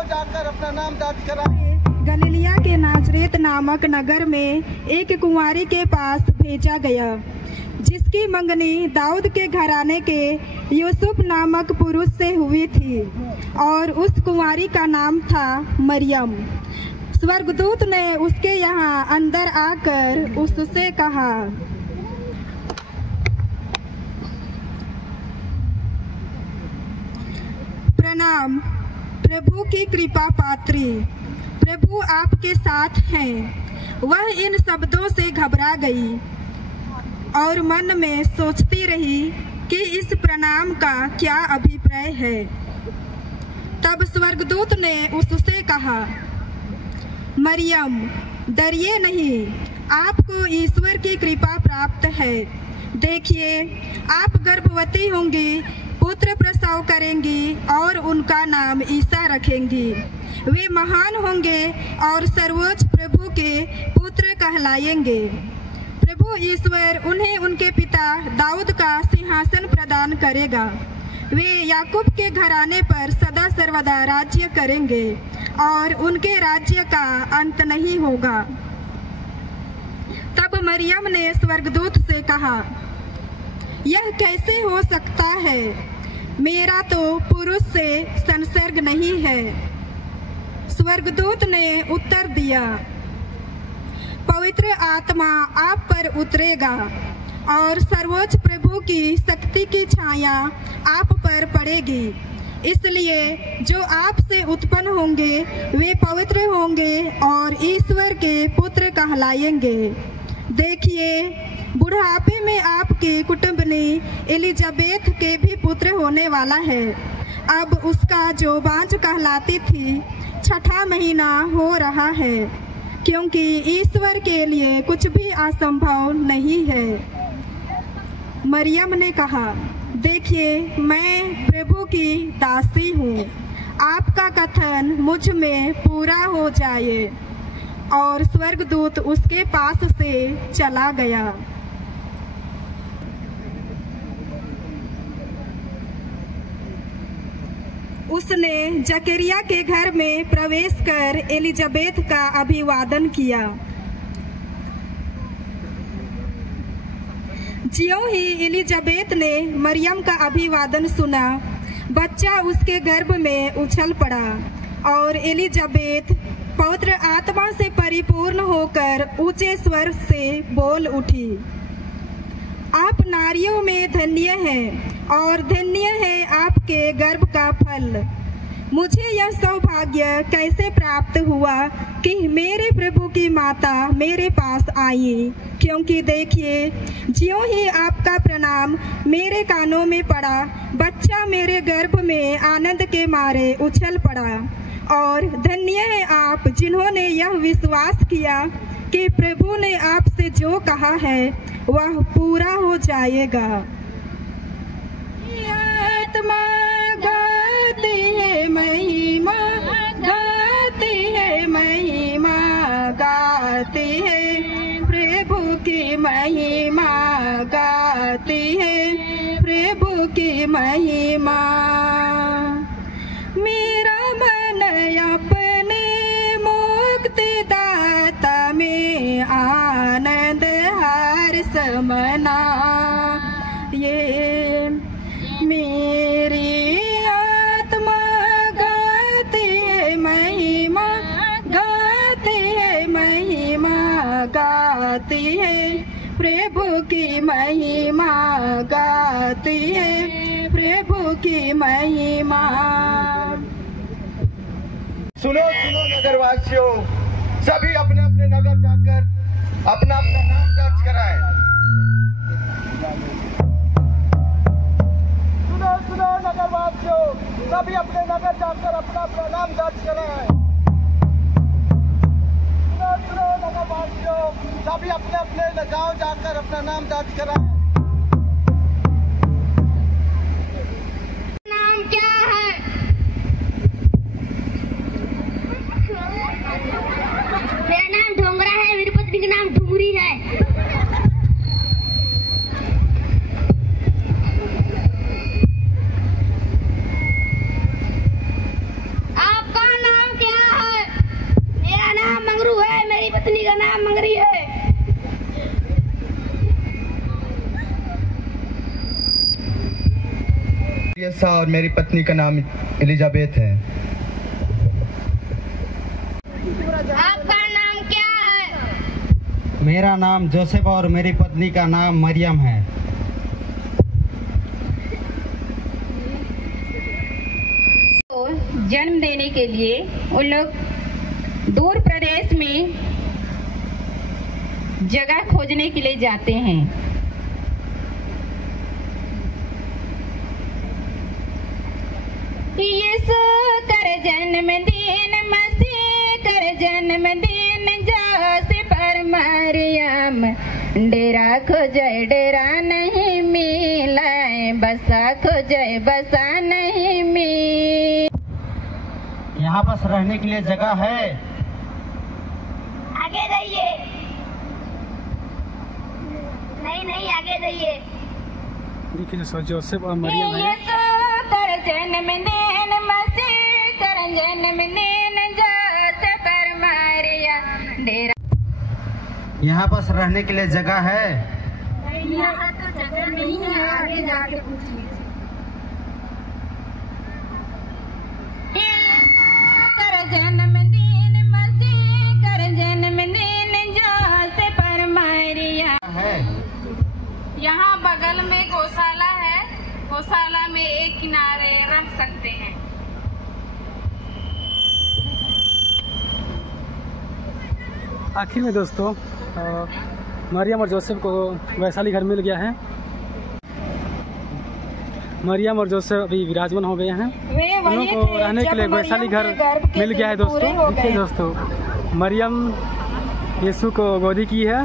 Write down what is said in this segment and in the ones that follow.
गांव जाकर अपना नाम दर्ज कराएं। गलीलिया के नाजरेत नामक नगर में एक कुंवारी के पास भेजा गया, जिसकी मंगनी दाऊद के घराने के यूसुफ नामक पुरुष से हुई थी, और उस कुंवारी का नाम था मरियम। स्वर्गदूत ने उसके यहाँ अंदर आकर उससे कहा, प्रणाम, प्रभु की कृपा पात्री, प्रभु आपके साथ हैं। वह इन शब्दों से घबरा गई और मन में सोचती रही कि इस प्रणाम का क्या अभिप्राय है। तब स्वर्गदूत ने उससे कहा, मरियम, डरिए नहीं, आपको ईश्वर की कृपा प्राप्त है। देखिए, आप गर्भवती होंगी, पुत्र प्रसव करेंगी और उनका नाम ईसा रखेंगी। वे महान होंगे और सर्वोच्च प्रभु के पुत्र कहलाएंगे। प्रभु ईश्वर उन्हें उनके पिता दाऊद का सिंहासन प्रदान करेगा। वे याकूब के घराने पर सदा सर्वदा राज्य करेंगे और उनके राज्य का अंत नहीं होगा। तब मरियम ने स्वर्गदूत से कहा, यह कैसे हो सकता है? मेरा तो पुरुष से संसर्ग नहीं है। स्वर्गदूत ने उत्तर दिया, पवित्र आत्मा आप पर उतरेगा और सर्वोच्च प्रभु की शक्ति की छाया आप पर पड़ेगी। इसलिए जो आपसे उत्पन्न होंगे वे पवित्र होंगे और ईश्वर के पुत्र कहलाएंगे। देखिए, बुढ़ापे में आपकी कुटुंबनी एलिजाबेथ के भी पुत्र होने वाला है। अब उसका जो बांझ कहलाती थी, 6ठा महीना हो रहा है, क्योंकि ईश्वर के लिए कुछ भी असंभव नहीं है। मरियम ने कहा, देखिए, मैं प्रभु की दासी हूँ, आपका कथन मुझ में पूरा हो जाए। और स्वर्गदूत उसके पास से चला गया। उसने जकरिया के घर में प्रवेश कर एलिजाबेथ का अभिवादन किया। ज्यों ही एलिजाबेथ ने मरियम का अभिवादन सुना, बच्चा उसके गर्भ में उछल पड़ा और एलिजाबेथ पवित्र आत्मा से परिपूर्ण होकर ऊंचे स्वर से बोल उठी, आप नारियों में धन्य हैं और धन्य है आपके गर्भ का फल। मुझे यह सौभाग्य कैसे प्राप्त हुआ कि मेरे प्रभु की माता मेरे पास आई, क्योंकि देखिए, ज्यों ही आपका प्रणाम मेरे कानों में पड़ा, बच्चा मेरे गर्भ में आनंद के मारे उछल पड़ा। और धन्य है आप जिन्होंने यह विश्वास किया कि प्रभु ने आपसे जो कहा है वह पूरा हो जाएगा। आत्मा गाती है महिमा, गाती है महिमा, गाती है प्रभु की महिमा, गाती है प्रभु की महिमा। मेरा मन अपने मुक्तिदाता में आनंद हर्ष मना, ये मेरी आत्मा गाती है महिमा, गाती है महिमा, गाती है प्रभु की महिमा, गाती है प्रभु की महिमा। सुनो सुनो नगरवासियों, सभी अपने अपने नगर जाकर अपना अपना नाम दर्ज कराएं। सुनो सुनो नगरवासियों, सभी अपने नगर जाकर अपना अपना नाम दर्ज कराएं। सुनो सुनो नगरवासियों, सभी अपने अपने गांव जाकर अपना नाम दर्ज कराएं। नाम क्या है? मेरा नाम ढोंगरा है, मेरी पत्नी का नाम ढुंगरी है। आपका नाम यसा और मेरी पत्नी का नाम एलिजाबेथ है। आपका नाम क्या है? मेरा नाम जोसेफ और मेरी पत्नी का नाम मरियम है। जन्म देने के लिए उन लोग दूर प्रदेश में जगह खोजने के लिए जाते हैं। यीशु कर जन्मदिन, मसीह कर जन्मदिन, जोसेफ और मरियम डेरा खोजे डेरा नहीं मिला, बसा खोजे बसा नहीं मिला। यहाँ बस रहने के लिए जगह है? आगे रहिए। नहीं आगे रहिए। देखिए जोसेफ और मरियम है। यीशु कर जन्मदिन, मसीह कर जन्मदिन, जोसेफ और मरियम डेरा। यहाँ बस रहने के लिए जगह है? यहाँ तो जगह नहीं है, आगे जाके पूछ लीजिए। कर जन्मदिन, मसीह कर जन्मदिन, जोसेफ और मरियम है? यहाँ बगल में गौशाला है, गौशाला में एक किनारे रख सकते हैं। आखिर में दोस्तों मरियम और जोसेफ को वैशाली घर मिल गया है। मरियम और जोसेफ अभी विराजमान हो गए हैं। उन लोगों को रहने के लिए वैशाली घर मिल गया है दोस्तों। देखिए दोस्तों, मरियम यीशु को गोदी की है।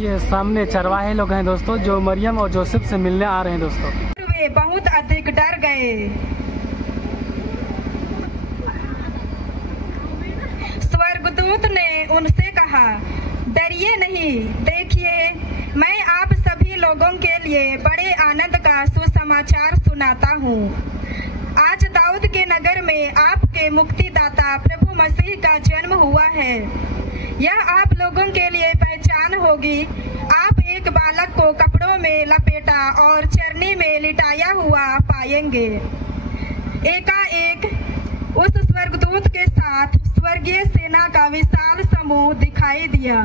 ये सामने चरवाहे लोग हैं दोस्तों, जो मरियम और जोसेफ से मिलने आ रहे हैं दोस्तों। वे बहुत अधिक डर गए। स्वर्गदूत ने उनसे कहा, डरिए नहीं, देखिए मैं आप सभी लोगों के लिए बड़े आनंद का सुसमाचार सुनाता हूँ। आज दाऊद के नगर में आपके मुक्तिदाता प्रभु मसीह का जन्म हुआ है। यह आप लोगों के लिए पहचान होगी। आप एक बालक को कपड़ों में लपेटा और चरनी में लिटाया हुआ पाएंगे। एकाएक उस स्वर्गदूत के साथ स्वर्गीय सेना का विशाल समूह दिखाई दिया,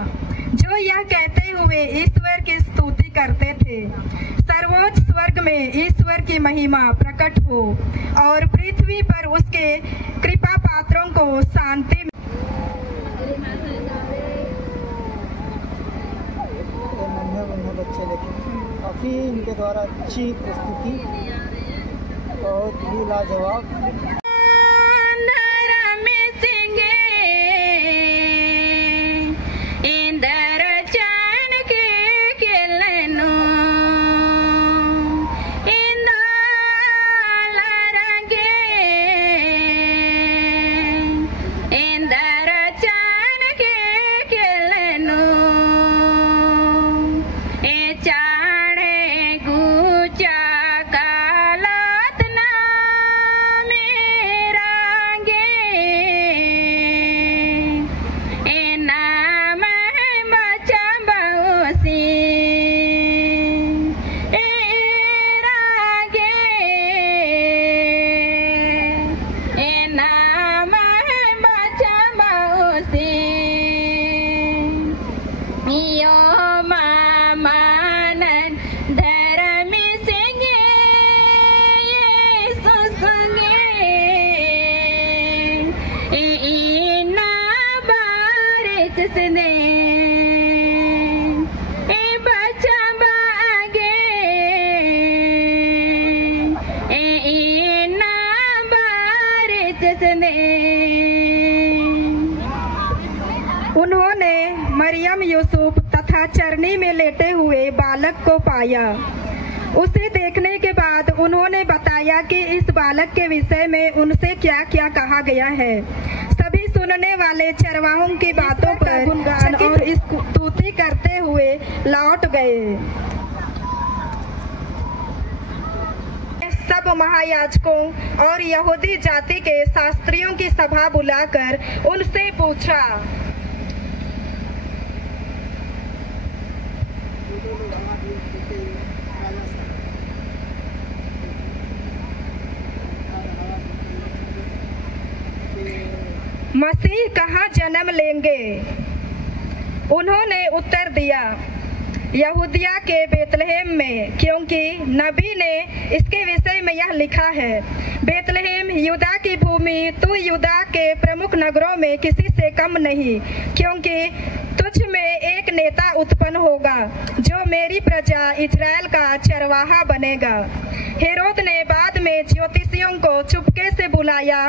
जो यह कहते हुए ईश्वर की स्तुति करते थे, सर्वोच्च स्वर्ग में ईश्वर की महिमा प्रकट हो और पृथ्वी पर उसके कृपा पात्रों को शांति। बच्चे लेकिन काफ़ी इनके द्वारा अच्छी प्रस्तुति, बहुत ही लाजवाब। उन्होंने मरियम, यूसुफ तथा चरनी में लेटे हुए बालक को पाया। उसे देखने के बाद उन्होंने बताया कि इस बालक के विषय में उनसे क्या क्या कहा गया है। सभी सुनने वाले चरवाहों की बातों पर गुणगान और स्तुति करते हुए लौट गए। सब महायाजकों और यहूदी जाति के शास्त्रियों की सभा बुलाकर उनसे पूछा, मसीह कहाँ जन्म लेंगे? उन्होंने उत्तर दिया, यहूदिया के बेतलहम में, क्योंकि नबी ने इसके विषय में यह लिखा है, बेतलहम यूदा की भूमि, तू यूदा के प्रमुख नगरों में किसी से कम नहीं, क्योंकि तुझ में एक नेता उत्पन्न होगा जो मेरी प्रजा इजराइल का चरवाहा बनेगा। हेरोद ने बाद में ज्योतिषियों को चुपके से बुलाया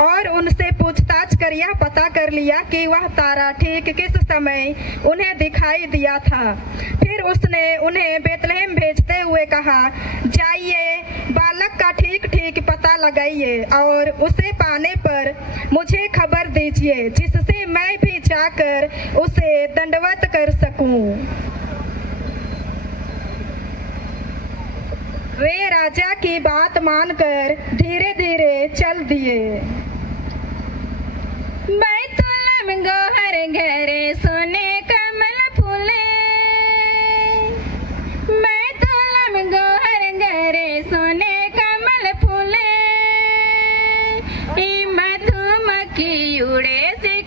और उनसे पूछताछ कर यह पता कर लिया कि वह तारा ठीक किस समय उन्हें दिखाई दिया था। फिर उसने उन्हें बेतलहम भेजते हुए कहा, जाइए बालक का ठीक ठीक पता लगाइए और उसे पाने पर मुझे खबर दीजिए, जिससे मैं भी जाकर उसे दंडवत कर सकूं। वे राजा की बात मानकर धीरे धीरे चल दिए। बैतुलहम गौहर घरे सोने कमल फूले, बैतुलहम गौहर घरे सोने कमल फूले, मधुमक्खी उड़े से